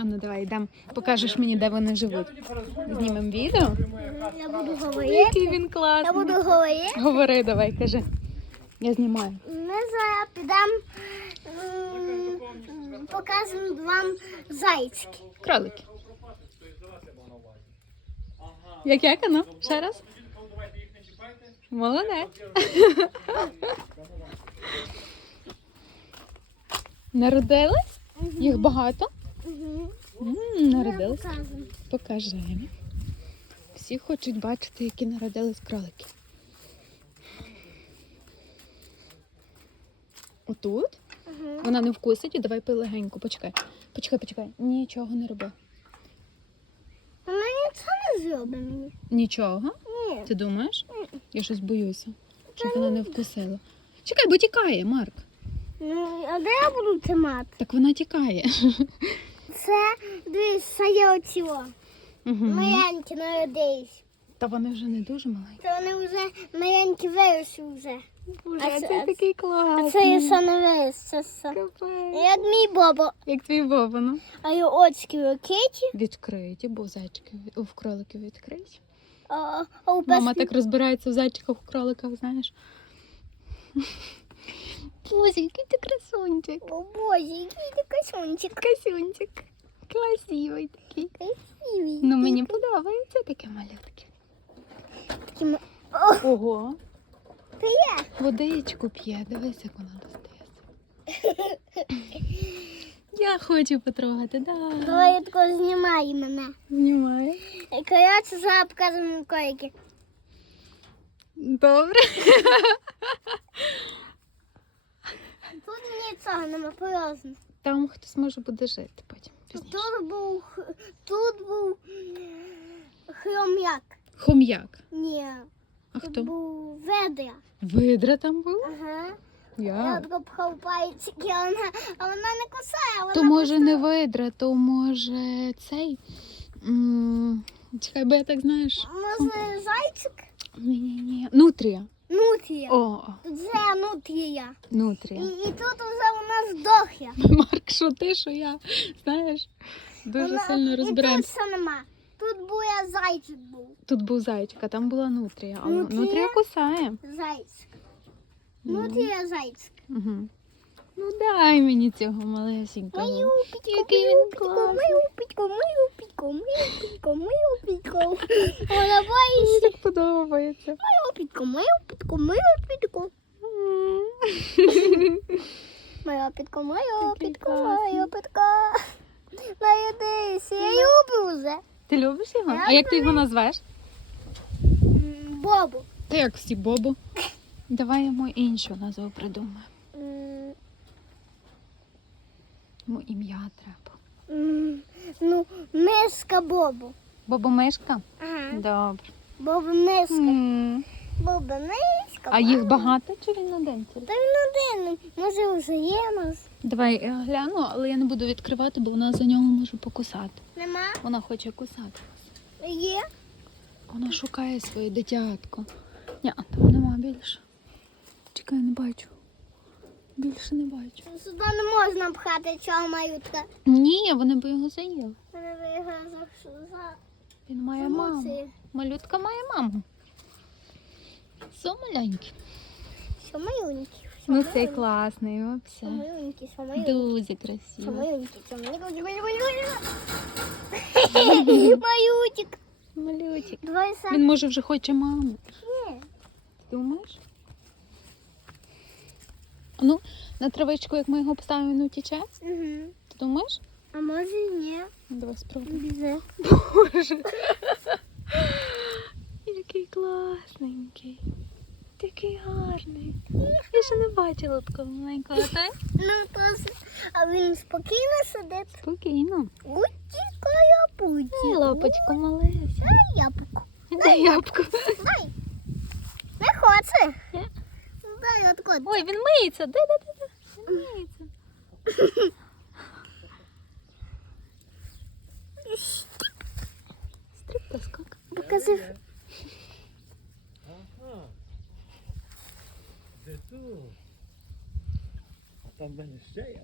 А ну давай йдемо. Покажеш мені, де вони живуть. Знімемо відео. Я буду говорити. Який він Я буду говорити. Говори, давай, кажи. Я знімаю. Ми зараз підемо м, покажемо вам зайчики. Кролики. Як як ну? Ще раз? Молодець. Народились? Їх багато? М, Народились. Покажемо. Всі хочуть бачити, які народились кролики. Отут? Угу. Вона не вкусить і давай пий легенько. Почекай. Почекай, почекай. Нічого не роби. Вона нічого не зробить мені. Нічого? Ні. Ти думаєш? Я щось боюся, щоб вона не вкусила. Чекай, бо тікає, Марк. Ну, а де я буду тримати? Так вона тікає. Це, дивись, є оціло. Угу. Маленькі народились. Та вони вже не дуже маленькі. Це вони вже маленькі виросли вже. Боже, А це- такий А це я ще не вирос. Це все. Як мій бобо. Як твій Боба, ну? А я очки ракеті. Відкриті, бо зайчики в кроликів відкриті. А, а у Мама так розбирається в зайчиках, у кроликах, знаєш. Боже, який ти красунчик. О боже, який ти косунчик. Красунчик. Красивий такий. Красивий. Ну мені подобається таке малютки. Такі ма- Ого, привіт. водичку п'є, дивись, як вона достає. Я хочу потрогати, да. Давай тако знімай мене. Знімаю. І, Коротше, зараз показуємо койки. Добре. Тут нічого нема порозно. Там хтось може буде жити. Пізніше. Тут був, тут був хром'як. Хом'як. Ні, А тут хто? був ведра. Видра там була? Ага. Я Я. тако пхав пальчики, а вона, а вона не кусає, вона То може не видра, то може цей. м, Чекай, бо я так знаєш. Може зайчик? Ні-ні-ні. Нутрія. Нутрія. О, Тут це нутрія. І, нутрія. і тут вже вона здохла. Марк, що ти, що я? Знаєш, дуже Вона- сильно І тут розбираємося. все нема. Тут був зайчик був. Тут був зайчик, а там була нутрія. А Нутрія? нутрія кусає. Зайчик. Ну. Нутрія зайчик. Угу. Ну дай мені цього малесенького. Мою пітьку, мою пітьку, мою пітьку, мою пітьку, мою пітьку, мою пітьку. Вона боїться. подобається. Мою пітьку, мою пітьку, мою пітьку. М. Мою пітьку, мою Такий пітку, класний. мою я люблю вже. Ти любиш його? Я А як ти його назвеш? Бобу. Та як всі Бобу. Давай йому іншу назву придумаємо. Йому ім'я треба. Ну, миска Бобу. Бобо мишка? Ага. Добре. Бобу миска. М. А їх багато чи він один? Та він один. Може вже є, може. Давай я гляну, але я не буду відкривати, бо вона за нього може покусати. Нема? Вона хоче кусати. Є? Вона шукає своє дитятко. Ні, там нема більше. Чекай, не бачу. Більше не бачу. Сюди не можна пхати цього малютка. Ні, вони б його заїли. Мене виграв за за Він має маму. Малютка має маму. Все маленький. Що малюнькі? Ну цей класний, взагалі. Дуже малюнькі. Малютик. Малютик. Він може вже хоче маму. Ні. Думаєш? Ну, на травичку, як ми його поставимо, він утіче. Угу. Ти думаєш? А може і ні. Ну, Давай спробуємо. Бізе. Боже. Який класненький. Такий гарний. Я ще не бачила такого маленького, так? Ну то а він спокійно сидить. Спокійно. Утіка япуті. Ай, лапочку малесеньку. Дай яблуко. Дай ябку. Дай. Не хоче. Дай отко. Ой, він миється. Де, де, де? Він миється. Стриб та скок. Покажи. Ага. Де тут? А там далі ще є.